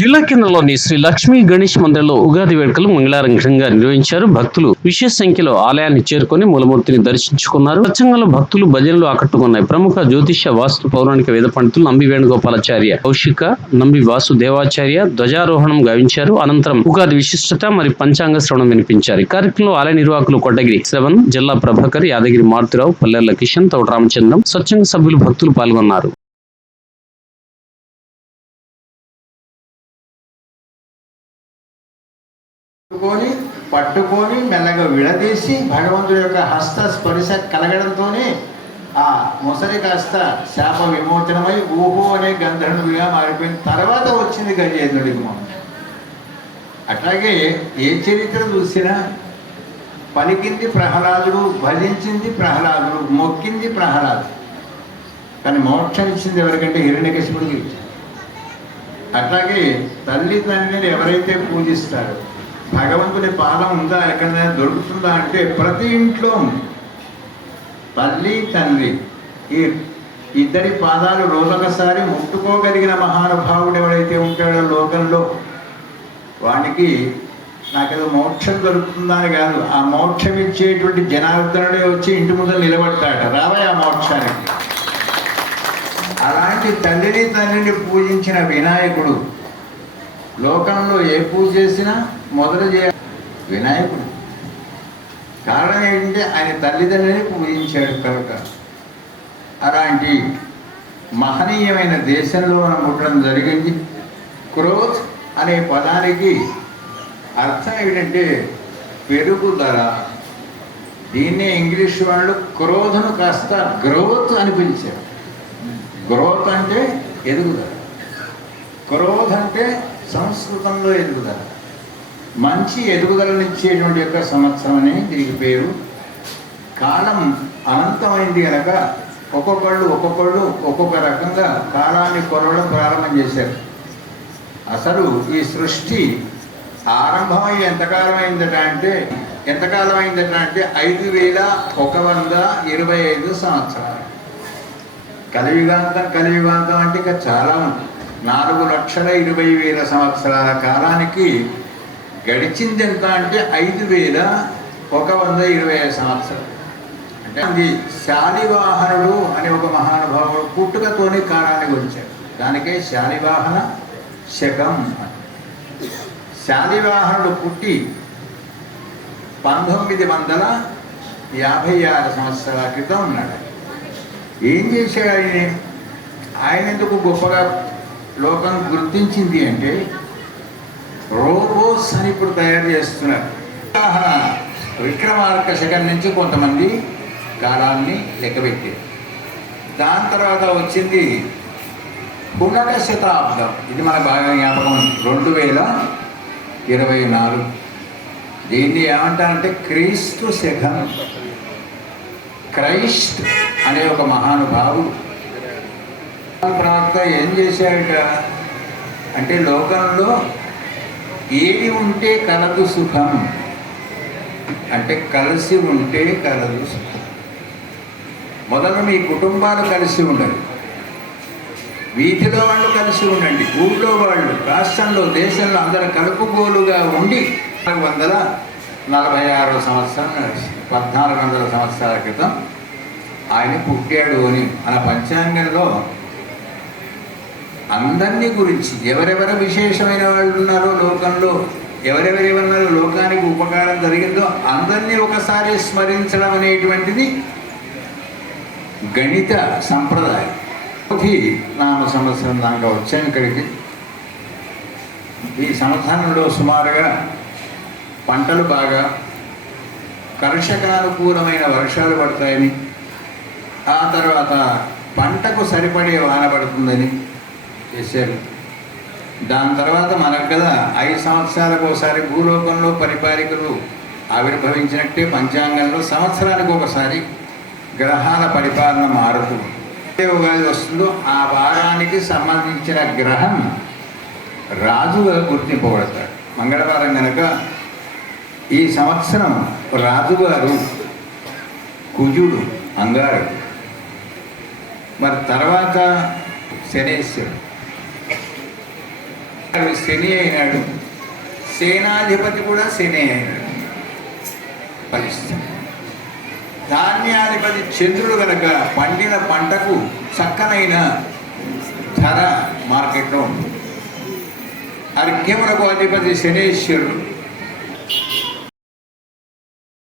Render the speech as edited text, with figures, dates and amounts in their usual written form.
జిల్లా కేంద్రంలోని శ్రీ లక్ష్మీ గణేష్ మందిరంలో ఉగాది వేడుకలు మంగళవారం ఘనంగా నిర్వహించారు. భక్తులు విశేష సంఖ్యలో ఆలయాన్ని చేరుకొని మూలమూర్తిని దర్శించుకున్నారు. సత్సంగంలో భక్తులు భజనలు ఆకట్టుకున్నాయి. ప్రముఖ జ్యోతిష్య వాస్తు పౌరాణిక వేద పండితులు నంబి వేణుగోపాలాచార్య, కౌశిక, నంబి వాసుదేవాచార్య ధ్వజారోహణం గావించారు. అనంతరం ఉగాది విశిష్టత మరియు పంచాంగ శ్రవణం వినిపించారు. ఈ కార్యక్రమంలో ఆలయ నిర్వాహకులు కొట్టగిరి శ్రవణ్, జిల్లా ప్రభాకర్, యాదగిరి మారుతిరావు, పల్లెర్ల కిషన్, తోట రామచంద్రం, సత్సంగ సభ్యులు, భక్తులు పాల్గొన్నారు. పట్టుకొని మెల్లగా విడదీసి భగవంతుడి యొక్క హస్త స్పర్శ కలగడంతోనే ఆ మొసలి కాస్త శాప విమోచనమై ఊహు అనే గంధర్వుడిగా మారిపోయిన తర్వాత వచ్చింది గజేంద్రుడి మోక్షం. అట్లాగే ఏ చరిత్ర చూసినా పలికింది ప్రహ్లాదుడు, భజించింది ప్రహ్లాదుడు, మొక్కింది ప్రహ్లాదుడు, కానీ మోక్షం ఇచ్చింది ఎవరికంటే హిరణ్యకశిపుడికి ఇచ్చింది. అట్లాగే తల్లి తండ్రిని ఎవరైతే పూజిస్తారో భగవంతుని పాదం ఉందా, ఎక్కడైనా దొరుకుతుందా అంటే ప్రతి ఇంట్లో తల్లి తండ్రి ఈ ఇద్దరి పాదాలు రోజొకసారి ముట్టుకోగలిగిన మహానుభావుడు ఎవడైతే ఉంటాడో లోకంలో వానికి నాకేదో మోక్షం దొరుకుతుందా అని కాదు, ఆ మోక్షం ఇచ్చేటువంటి జనార్దనుడే వచ్చి ఇంటి ముందు నిలబడతాడ, రావయ్య ఆ మోక్షానికి. అలాంటి తండ్రిని పూజించిన వినాయకుడు లోకంలో ఏ పూజ చేసినా మొదలు వినాయకుడు. కారణం ఏంటంటే ఆయన తల్లిదండ్రిని పూజించాడు కనుక. అలాంటి మహనీయమైన దేశంలో మనం పుట్టడం జరిగింది. క్రోధ్ అనే పదానికి అర్థం ఏమిటంటే పెరుగుదల. దీన్నే ఇంగ్లీష్ వాళ్ళు క్రోధను కాస్త గ్రోత్ అని పిలిచారు. గ్రోత్ అంటే ఎదుగుదల, క్రోధ్ అంటే సంస్కృతంలో ఎదుగుదల, మంచి ఎదుగుదలనిచ్చేటువంటి యొక్క సంవత్సరం అని దీనికి పేరు. కాలం అనంతమైంది కనుక ఒక్కొక్కళ్ళు ఒక్కొక్క రకంగా కాలాన్ని కొలవడం ప్రారంభం చేశారు. అసలు ఈ సృష్టి ఆరంభమై ఎంతకాలం అయిందట అంటే 5125 సంవత్సరాలు. కలియుగాంతం అంటే ఇక చాలా ఉంది. 4,20,000 సంవత్సరాల కాలానికి గడిచింది ఎంత అంటే 5,125 సంవత్సరాలు. అంటే అది శాలివాహనుడు అనే ఒక మహానుభావుడు పుట్టుకతోనే కాలాన్ని గురించాడు. దానికే శాలివాహన శకం. శాలివాహనుడు పుట్టి 1956 సంవత్సరాల క్రితం ఉన్నాడు. ఏం చేశాడు ఆయన ఎందుకు గొప్పగా లోకం గుర్తించింది అంటే రోబోస్ అని ఇప్పుడు తయారు చేస్తున్నారు. విక్రమార్క శకం నుంచి కొంతమంది కాలాన్ని లెక్కబెట్టారు. దాని తర్వాత వచ్చింది పునక శతాబ్దం. ఇది మన బాగా జ్ఞాపకం, 2024. దీన్ని ఏమంటారంటే క్రీస్తు శకం. క్రైస్ట్ అనే ఒక మహానుభావుడు ప్రవక్త ఏం చేశాడట అంటే లోకంలో ఏది ఉంటే కలదు సుఖం అంటే కలిసి ఉంటే కలదు సుఖం. మొదలు మీ కుటుంబాలు కలిసి ఉండాలి, వీధిలో వాళ్ళు కలిసి ఉండండి, ఊళ్ళో వాళ్ళు, రాష్ట్రంలో, దేశంలో అందరూ కలుపుగోలుగా ఉండి 446 సంవత్సరం 1400 సంవత్సరాల క్రితం ఆయన పుట్టాడు అని మన పంచాంగంలో అందరినీ గురించి ఎవరెవరు విశేషమైన వాళ్ళు ఉన్నారో లోకంలో, ఎవరెవరెవరున్నారో లోకానికి ఉపకారం జరిగిందో అందరినీ ఒకసారి స్మరించడం అనేటువంటిది గణిత సంప్రదాయం. నామ సంవత్సరం దాకా వచ్చాను ఇక్కడికి. ఈ సంవత్సరంలో సుమారుగా పంటలు బాగా కర్షకానుకూలమైన వర్షాలు పడతాయని, ఆ తర్వాత పంటకు సరిపడే వాన పడుతుందని చేశారు. దాని తర్వాత మనకు కదా 5 సంవత్సరాలకు ఒకసారి భూలోకంలో పరిపాలికులు ఆవిర్భవించినట్టే పంచాంగంలో సంవత్సరానికి ఒకసారి గ్రహాల పరిపాలన మారుతూ ఉగాది వస్తుందో ఆ వారానికి సంబంధించిన గ్రహం రాజుగా గుర్తింపబడతాడు. మంగళవారం కనుక ఈ సంవత్సరం రాజుగారు కుజుడు, అంగారుడు. మరి తర్వాత శనేశ్వరుడు. శని అయినాడు, సేనాధిపతి కూడా శని అయినాడు. పరిస్థితి ధాన్యాధిపతి చంద్రుడు కనుక పండిన పంటకు చక్కనైన ధర మార్కెట్లో ఉంటుంది. అర్ఘ్యములకు అధిపతి శనేశ్వరుడు,